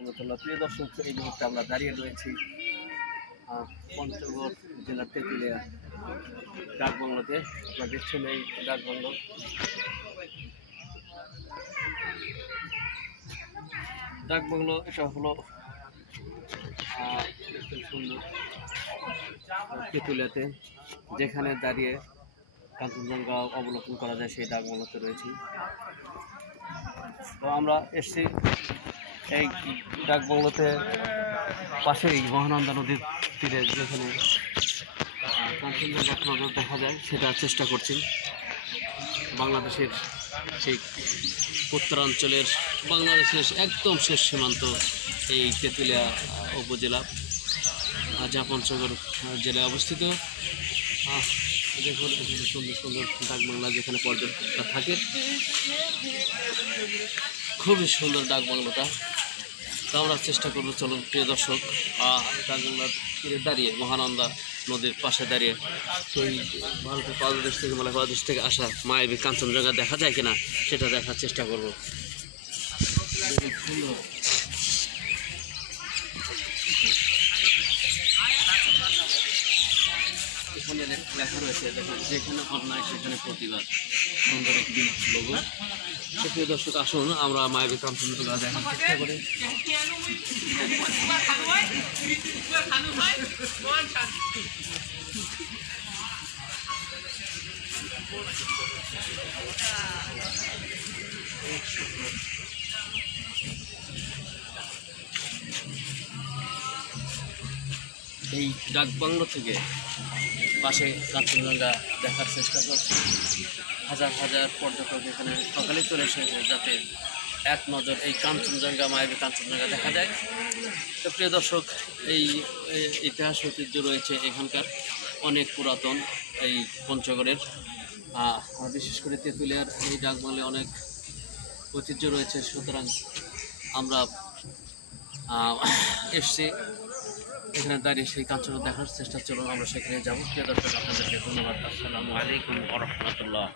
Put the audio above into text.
রহমতুল্লাহ। প্রিয় দর্শক, এই মুহূর্তে আমরা দাঁড়িয়ে রয়েছি পঞ্চগড় জেলার তেঁতুলিয়া ডাকবাংলোতে। আপনারা দেখছেন এই ডাকবাংলো। ডাকবাংলো এটা হলো সুন্দর তেঁতুলিয়াতে, যেখানে দাঁড়িয়ে কাঞ্চনজঙ্ঘা অবলোকন করা যায়, সেই ডাকবাংলোতে রয়েছি। তো আমরা এসছি এই ডাকবাংলোতে পাশেই মহানন্দা নদীর তীরে, যেখানে কাঞ্চনজঙ্ঘা নজর দেখা যায়, সেটা চেষ্টা করছি। বাংলাদেশের সেই উত্তরাঞ্চলের বাংলাদেশের একদম শেষ সীমান্ত এই তেঁতুলিয়া উপজেলা, যা পঞ্চগড় জেলায় অবস্থিত। দেখুন এখানে সুন্দর সুন্দর ডাকবাংলা, যেখানে পর্যটকরা থাকে। খুবই সুন্দর ডাকবাংলোটা। তো আমরা চেষ্টা করবো, চলুন প্রিয় দর্শক, ডাকবাংলার তীরে দাঁড়িয়ে, মহানন্দা নদীর পাশে দাঁড়িয়ে সেই ভারতের বাংলাদেশ থেকে বাংলাদেশ থেকে আসা মায়াবী কাঞ্চনজঙ্ঘা দেখা যায় কিনা সেটা দেখার চেষ্টা করব। এখানে লেখা রয়েছে, দেখুন, যেখানে অন্যায় সেখানে প্রতিবাদ, সুন্দর একটি লোগো। প্রিয় দর্শক, আসুন আমরা মায়াবী কাঞ্চনজঙ্ঘা দেখার চেষ্টা করি। এই ডাকবাংলো থেকে পাশে কাঞ্চনজঙ্ঘা দেখার চেষ্টা করছে। হাজার হাজার পর্যটক এখানে সকালে চলে এসেছে, যাতে এক নজর এই কাঞ্চনজঙ্ঘা, মায়াবী কাঞ্চনজঙ্ঘা দেখা যায়। তো প্রিয় দর্শক, এই ইতিহাস ঐতিহ্য রয়েছে এখানকার অনেক পুরাতন এই পঞ্চগড়ের, বিশেষ করে তেঁতুলিয়ার এই ডাকবাংলায় অনেক ঐতিহ্য রয়েছে। সুতরাং আমরা এসছি এখানে দাঁড়িয়ে সেই কাঞ্চনজঙ্ঘা দেখার চেষ্টা। চলুন আমরা সেখানে যাবো। প্রিয় দর্শক, আপনাদেরকে ধন্যবাদ। আসসালামু আলাইকুম ওয়া রাহমাতুল্লাহ।